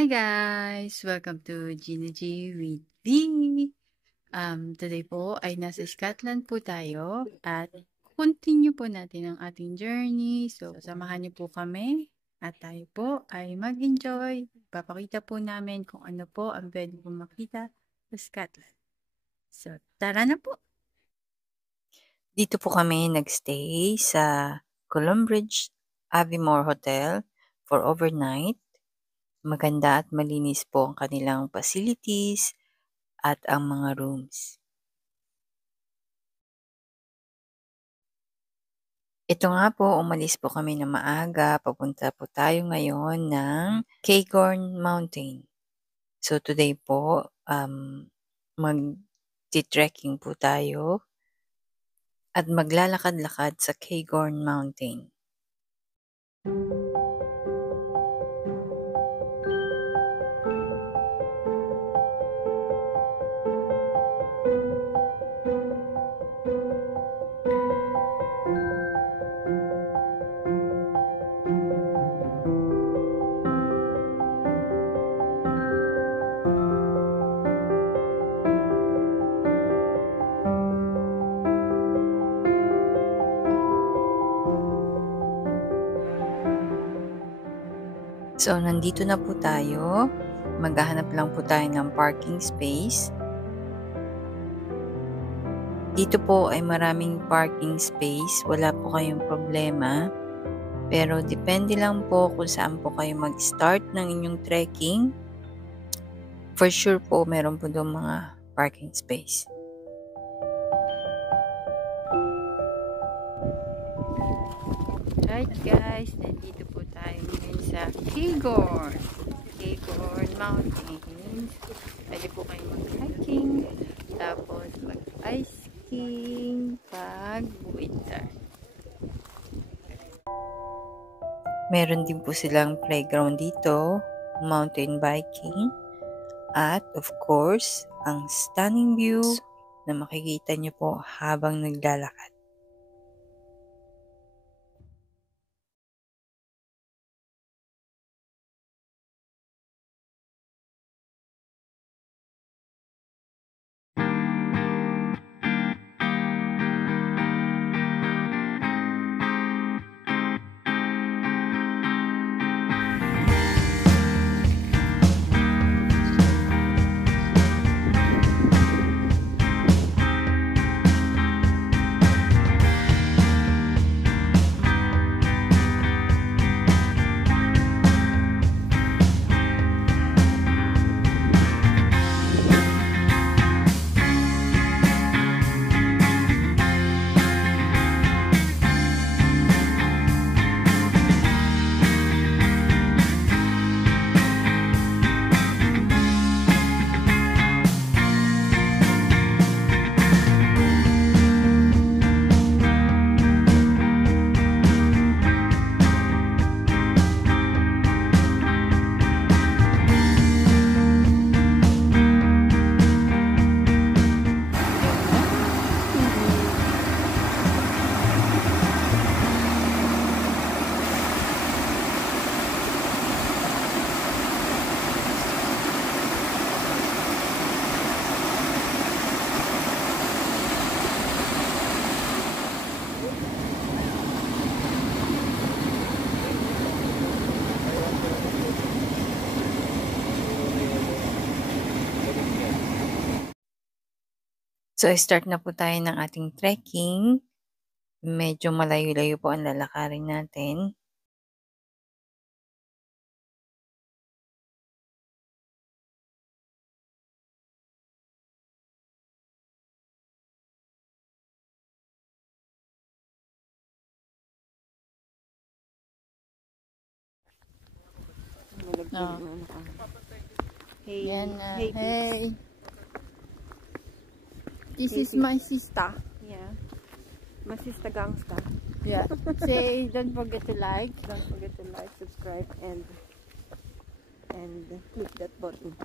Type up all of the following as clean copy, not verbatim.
Hi guys! Welcome to Gina G with V. Today po ay nasa Scotland po tayo at continue po natin ang ating journey. So, samahan niyo po kami at tayo po ay mag-enjoy. Papakita po namin kung ano po ang pwede po makita sa Scotland. So, tara na po! Dito po kami nagstay sa Columbridge Aviemore Hotel for overnight. Maganda at malinis po ang kanilang facilities at ang mga rooms. Ito nga po, umalis po kami na maaga. Papunta po tayo ngayon ng Cairngorm Mountain. So today po, mag-trekking po tayo at maglalakad-lakad sa Cairngorm Mountain. So, nandito na po tayo. Maghahanap lang po tayo ng parking space. Dito po ay maraming parking space. Wala po kayong problema. Pero depende lang po kung saan po kayo mag-start ng inyong trekking. For sure po, meron po doon mga parking space. Alright guys, nandito po tayo ngayon sa Cairngorm Mountains. Pwede po kayo mag-hiking, tapos mag-ice skiing pag winter. Meron din po silang playground dito, mountain biking, at of course, ang stunning view na makikita niyo po habang naglalakad. So, start na po tayo ng ating trekking. Medyo malayo-layo po ang lalakarin natin. No. Hey, Yan na. hey, Hey! This Hey, is my sister. yeah, my sister gangster. Yeah. Say, don't forget to like. Don't forget to like, subscribe, and click that button.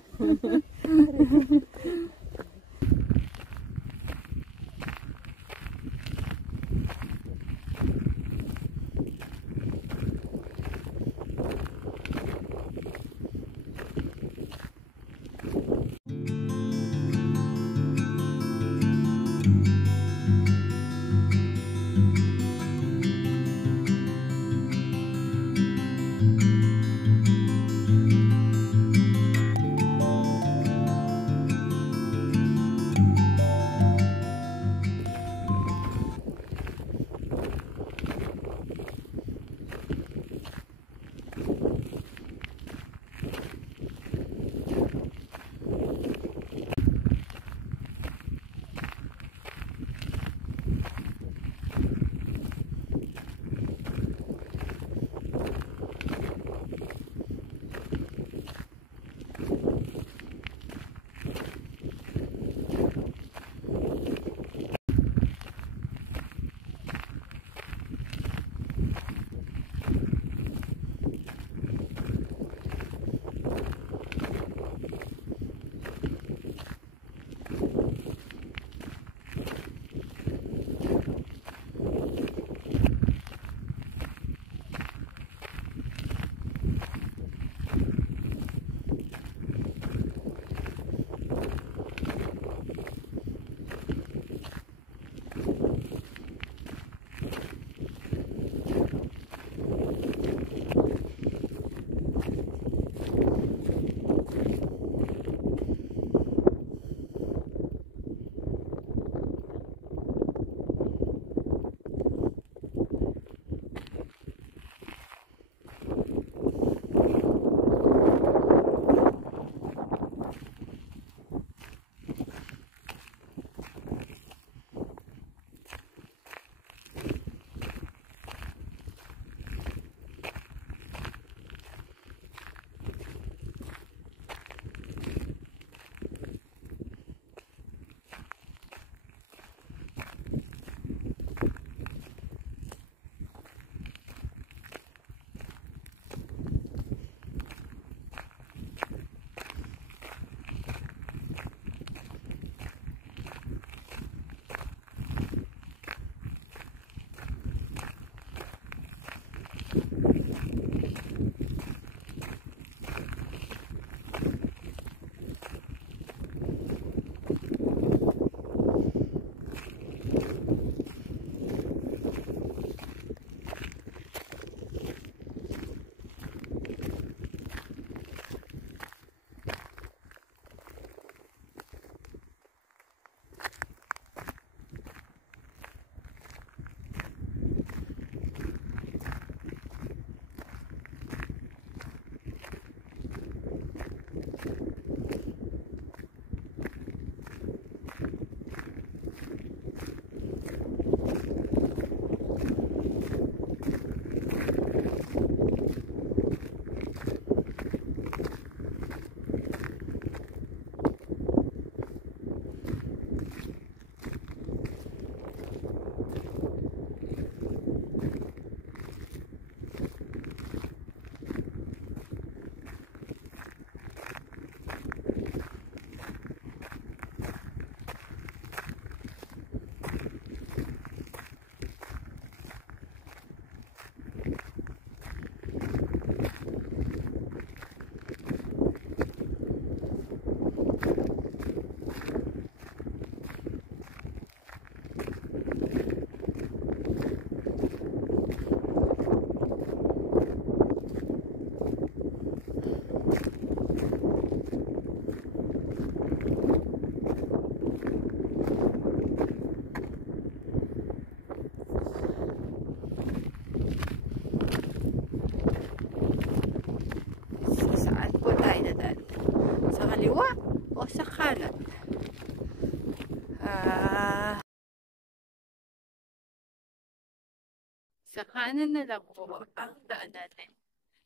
Sa kanan na lang po ang daan natin.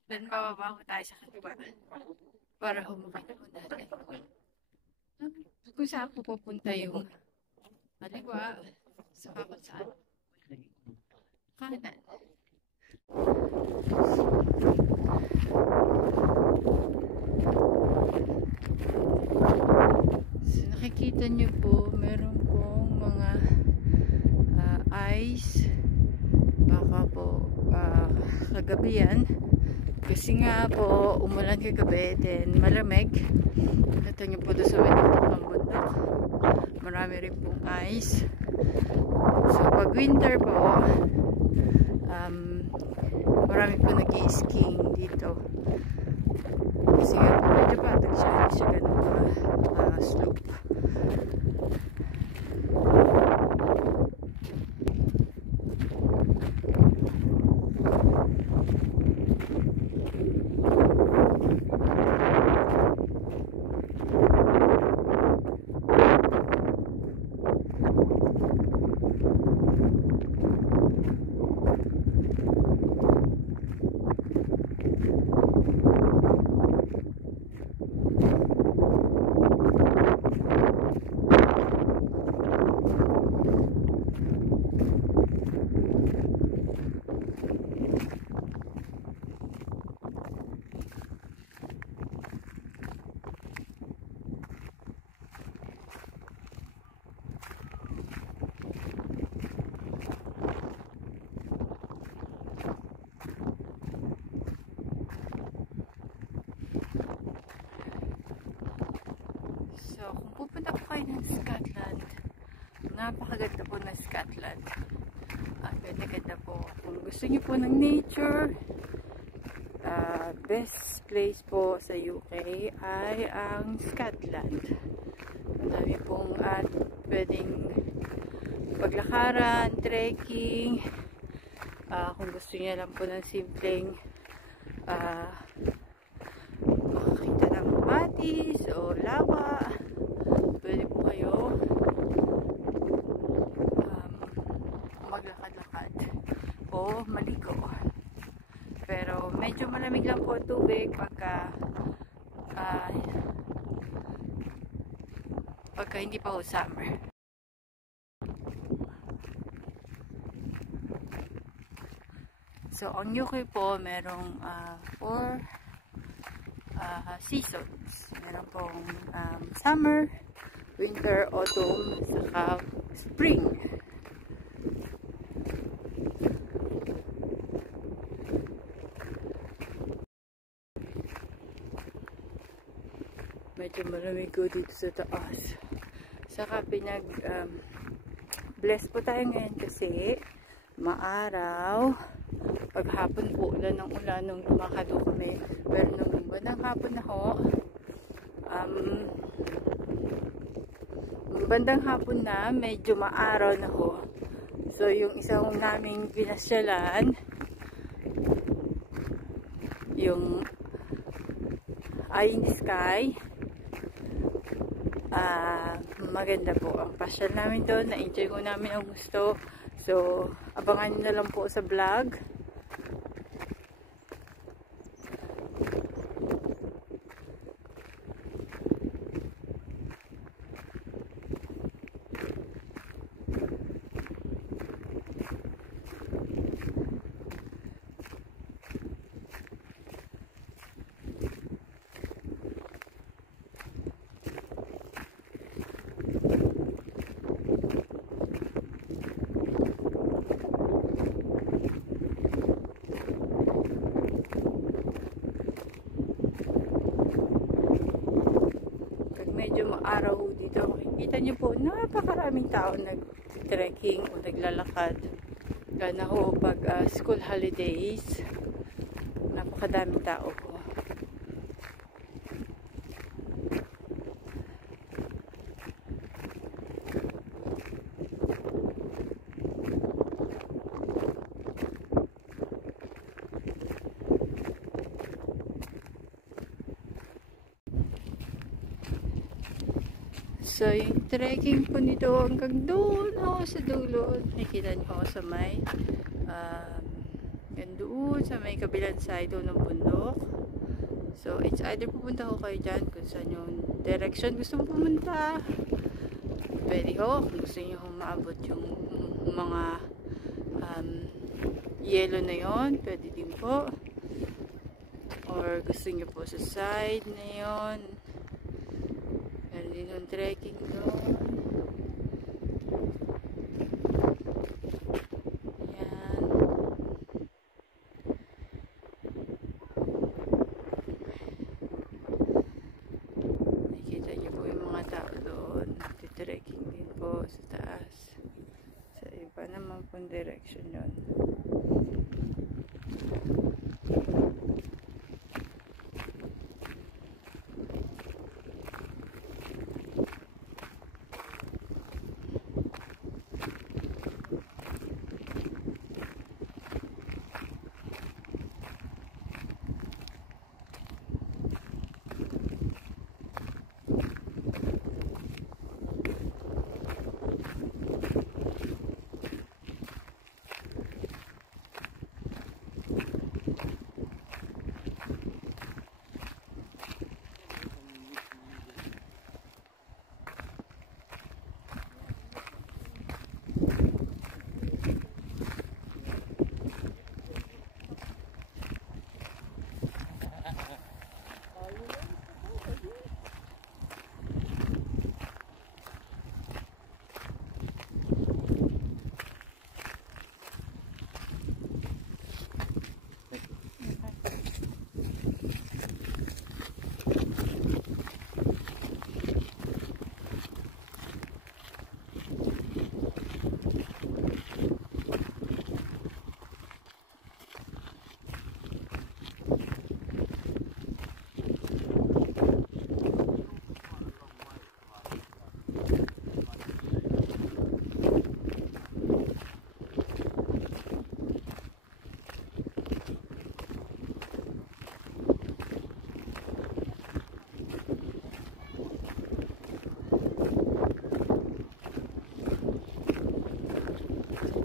Then bababa ko tayo sa kaliwa para humakita po natin kung saan po pupunta yung kaliwa, saka kung saan kanan. So, nakikita nyo po, meron pong mga ice. Baka po kagabi yan. Kasi nga po, umulan kagabi, then malamig. Ito nyo po doon sa may ng bundok. Marami rin pong ice. So, pag winter po, marami po nag-i-skiing dito. Kasi nga po, medyo patag siya. Hindi siya ganun slope. So, kung pupunta po kayo ng Scotland, napakaganda po ng Scotland. Ang ganda-ganda po. Kung gusto niyo po ng nature, best place po sa UK ay ang Scotland. Madami pong pwedeng paglakaran, trekking. Kung gusto niyo lang po ng simpleng makakita ng batis o lawa, pwede po kayo maglakad-lakad o maligo. Pero medyo malamig lang po tubig pagka hindi pa po summer. So, ang UK po, merong 4 seasons. Meron pong summer, winter, autumn, saka spring. Medyo malamig ko dito sa taas. Saka bless po tayo ngayon kasi maaraw. Paghapon po ulan ng ulan nung lumakad kami. Pero nung bandang hapon na ho, bandang hapon na, medyo maaraw na ho. So, yung isang naming pinasyalan, yung Eye in the Sky, maganda po ang pasyal namin doon. Na-enjoy ko namin ang gusto. So, abangan nyo na lang po sa vlog. Araw dito, makikita nyo po napakaraming tao nag-trekking o naglalakad. Gana ho pag school holidays, napakadaming tao po. So, yung trekking po nito hanggang doon sa dulo. Nakikita niyo sa may doon sa may kabilang side ng bundok. So, it's either pupunta ko kayo dyan kung saan yung direction gusto mo pumunta. Pwede ho, kung gusto nyo maabot yung mga yellow na yon, pwede din po. Or gusto nyo po sa side na yon, meron din yung trekking doon. Trekking din po sa taas. Sa iba naman pong direction yun.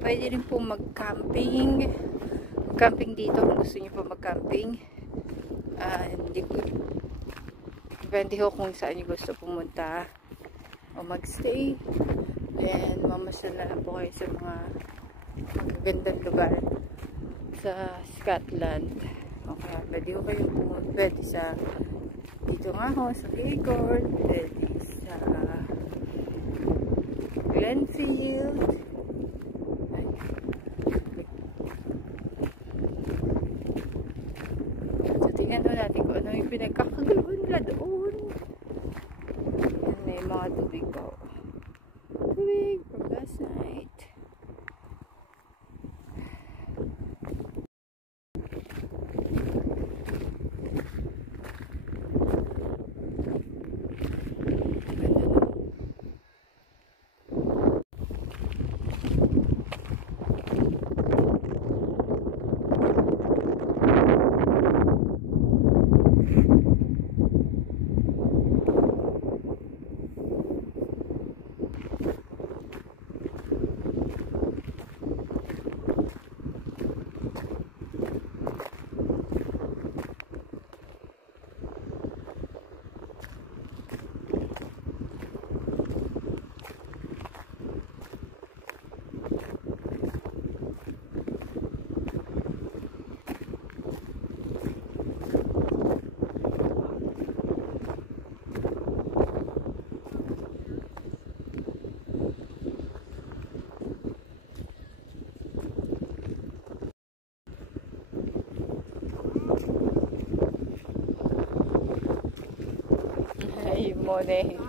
Pwede rin po mag-camping. Camping dito kung gusto niyo po mag-camping. Hindi po. Depende ho kung saan niyo gusto pumunta o mag-stay. And mamasyal na lang po kayo sa mga magagandang lugar sa Scotland. Okay, pwede ho kayo pumunta. Pwede sa dito nga ho, sa Gaycorn. Pwede sa Glenfield. Tingnan doon natin kung ano yung pinagkakaguluhan nila doon. Yan, may mga tubig po. Tubig from last night. Morning.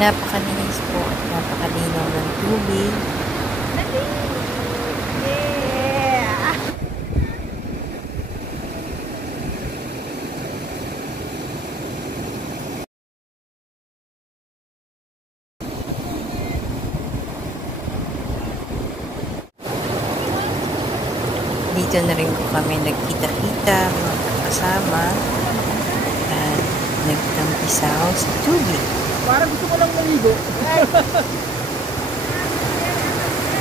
Napakalinis po at napakalinaw ng tubig. Dito na rin po kami nagkita-kita, magkakasama, at nagtampisaw sa tubig. Parang gusto ko lang maligo.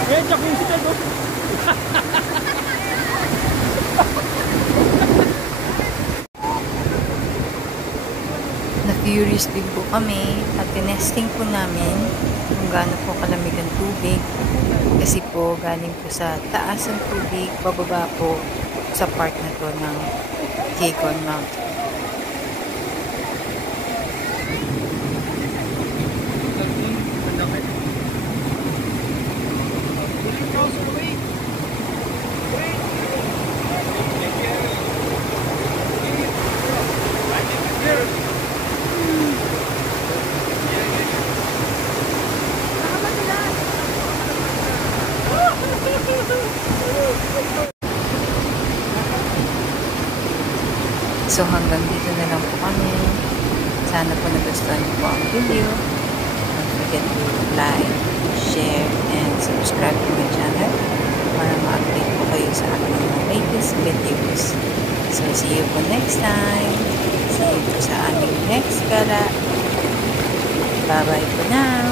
Eh, tsaka yung sila doon. Na-curious din po kami at tinesting po namin kung gaano po kalamig ang tubig. Kasi po galing po sa taas ng tubig, bababa po sa part na to ng Kekon Mountain. So hanggang dito na lang po kami. Sana po nagustuhan niyo po ang video. Don't forget to like, share, and subscribe to my channel para ma-update po kayo sa aking mga latest videos. So see you po next time. See you po sa aming next gala. Bye-bye po now.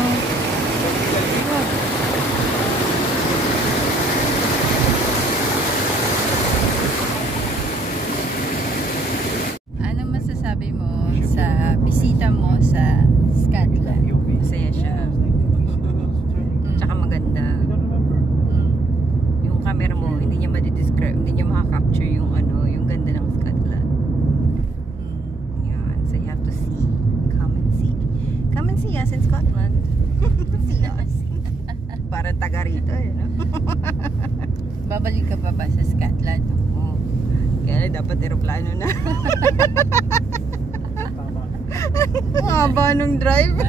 Ano masasabi mo sa bisita mo sa Scotland? Masaya siya. Tsaka maganda. Yung camera mo, hindi niya ma-describe, hindi niya makaka-capture yung ano, yung ganda ng Scotland. Yan. So you have to see. Come and see. Come and see us in Scotland. See us. Para taga rito, no? Babalik ka pa ba sa Scotland? Oo. Kaya dapat aeroplano na. Ang haba nung drive.